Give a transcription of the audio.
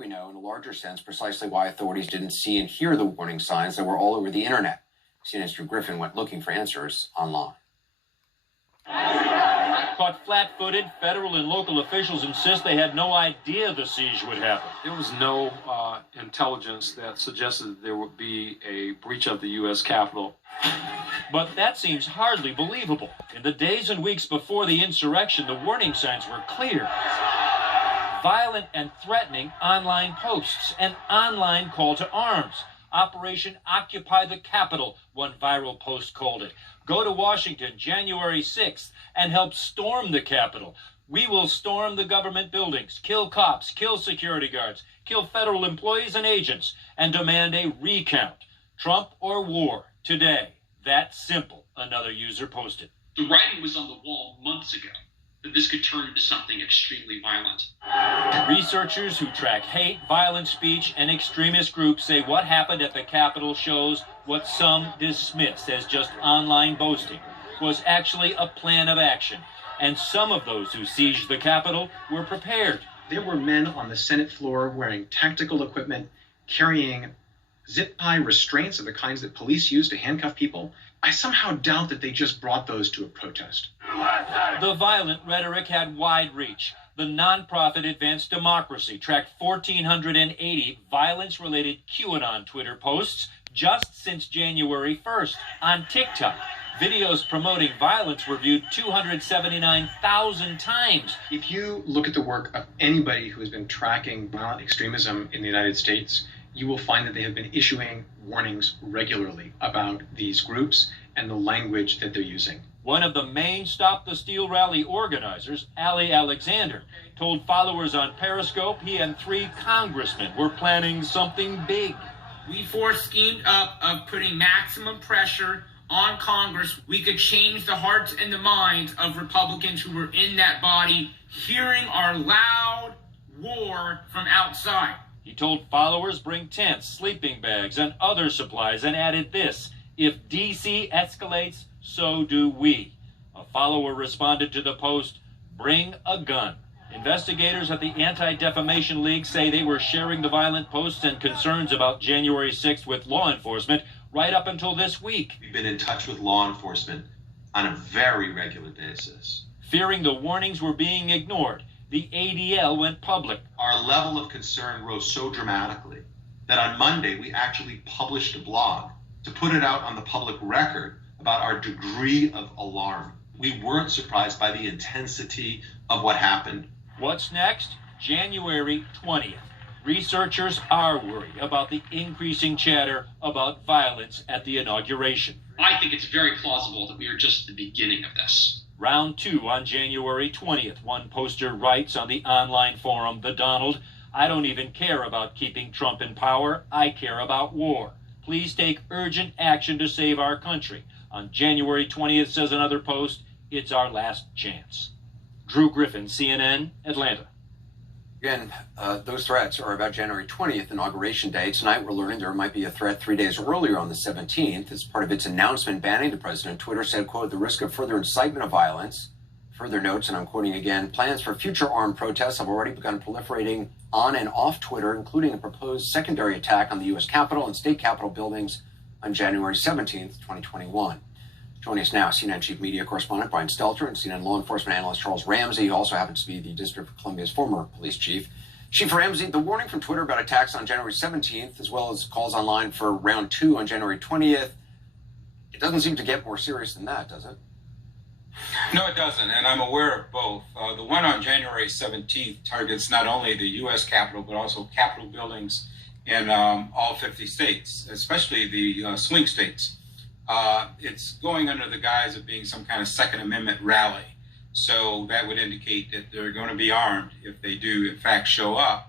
we know, in a larger sense, precisely why authorities didn't see and hear the warning signs that were all over the internet? CNN's Drew Griffin went looking for answers online. Caught flat-footed, federal and local officials insist they had no idea the siege would happen. There was no intelligence that suggested that there would be a breach of the U.S. Capitol. But that seems hardly believable. In the days and weeks before the insurrection, the warning signs were clear. Violent and threatening online posts, an online call to arms. Operation Occupy the Capitol, one viral post called it. Go to Washington January 6th and help storm the Capitol. We will storm the government buildings, kill cops, kill security guards, kill federal employees and agents, and demand a recount. Trump or war today. That simple, another user posted. The writing was on the wall months ago that this could turn into something extremely violent. Researchers who track hate, violent speech, and extremist groups say what happened at the Capitol shows what some dismiss as just online boasting was actually a plan of action. And some of those who sieged the Capitol were prepared. There were men on the Senate floor wearing tactical equipment, carrying zip-tie restraints of the kinds that police use to handcuff people. I somehow doubt that they just brought those to a protest. The violent rhetoric had wide reach. The nonprofit Advanced Democracy tracked 1,480 violence-related QAnon Twitter posts just since January 1st on TikTok. Videos promoting violence were viewed 279,000 times. If you look at the work of anybody who has been tracking violent extremism in the United States, you will find that they have been issuing warnings regularly about these groups and the language that they're using. One of the main Stop the Steal rally organizers, Ali Alexander, told followers on Periscope he and 3 congressmen were planning something big. We schemed up of putting maximum pressure on Congress. We could change the hearts and the minds of Republicans who were in that body, hearing our loud war from outside. He told followers bring tents, sleeping bags, and other supplies, and added this: if D.C. escalates, so do we. A follower responded to the post, bring a gun. Investigators at the Anti-Defamation League say they were sharing the violent posts and concerns about January 6th with law enforcement right up until this week. We've been in touch with law enforcement on a very regular basis. Fearing the warnings were being ignored, the ADL went public. Our level of concern rose so dramatically that on Monday we actually published a blog to put it out on the public record about our degree of alarm. We weren't surprised by the intensity of what happened. What's next? January 20th. Researchers are worried about the increasing chatter about violence at the inauguration. I think it's very plausible that we are just at the beginning of this. Round 2 on January 20th. One poster writes on the online forum, The Donald, I don't even care about keeping Trump in power. I care about war. Please take urgent action to save our country. On January 20th, says another post, it's our last chance. Drew Griffin, CNN, Atlanta. Again, those threats are about January 20th, Inauguration Day. Tonight, we're learning there might be a threat 3 days earlier on the 17th. As part of its announcement banning the president, Twitter said, quote, the risk of further incitement of violence. Further notes, and I'm quoting again, plans for future armed protests have already begun proliferating on and off Twitter, including a proposed secondary attack on the U.S. Capitol and state Capitol buildings on January 17th, 2021. Joining us now, CNN Chief Media Correspondent Brian Stelter and CNN Law Enforcement Analyst Charles Ramsey, who also happens to be the District of Columbia's former police chief. Chief Ramsey, the warning from Twitter about attacks on January 17th, as well as calls online for round 2 on January 20th, it doesn't seem to get more serious than that, does it? No, it doesn't, and I'm aware of both. The one on January 17th targets not only the U.S. Capitol, but also Capitol buildings in all 50 states, especially the swing states. It's going under the guise of being some kind of Second Amendment rally. So that would indicate that they're going to be armed if they do, in fact, show up.